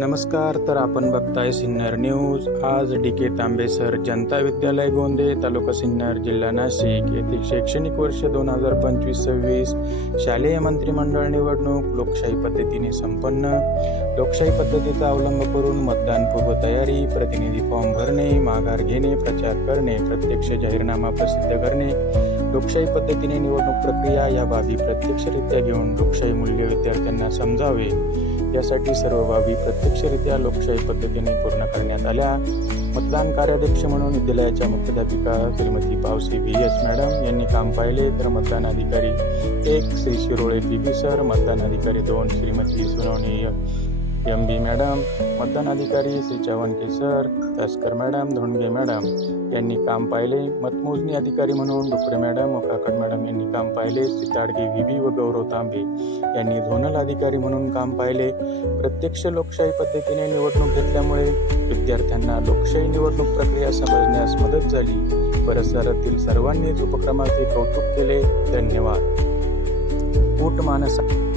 नमस्कार. तर आपण बघताय सिन्नर न्यूज. आज डी.के. तांबे सर जनता विद्यालय गोंदे, तालुका सिन्नर, जिल्हा नाशिक येथे शैक्षणिक वर्ष 2025-26 शालेय मंत्रिमंडळ निवडणूक लोकशाही पद्धतीने संपन्न. लोकशाही पद्धतीचा अवलंब करून मतदान पूर्वतयारी, प्रतिनिधी फॉर्म भरणे, माघार घेणे, प्रचार करणे, प्रत्यक्ष जाहीरनामा प्रसिद्ध करणे, लोकशाही पद्धतीने निवडणूक प्रक्रिया या बाबी प्रत्यक्षरित्या घेऊन लोकशाही मूल्य विद्यार्थ्यांना समजावे यासाठी सर्व बाबी प्रत्यक्षरित्या लोकशाही पद्धतीने पूर्ण करण्यात आल्या. मतदान कार्याध्यक्ष म्हणून विद्यालयाच्या मुख्याध्यापिका श्रीमती पावसी V.S. मॅडम यांनी काम पाहिले. तर मतदान अधिकारी 1 श्री शिरोळे पी सर, मतदान अधिकारी 2 श्रीमती सुनवणी M.B. मॅडम, मतदान अधिकारी Shri Chavhanke sir, Taskar madam, Dhondge madam यांनी काम पाहिले. मतमोजणी अधिकारी म्हणून डुकरे मॅडम व काकड मॅडम यांनी काम पाहिले. श्री ताडगे V.B. व गौरव तांबे यांनी झोनल अधिकारी म्हणून काम पाहिले. प्रत्यक्ष लोकशाही पद्धतीने निवडणूक घेतल्यामुळे विद्यार्थ्यांना लोकशाही निवडणूक प्रक्रिया समजण्यास मदत झाली. परिसरातील सर्वांनीच उपक्रमाचे कौतुक केले. धन्यवाद. कूट मानसा.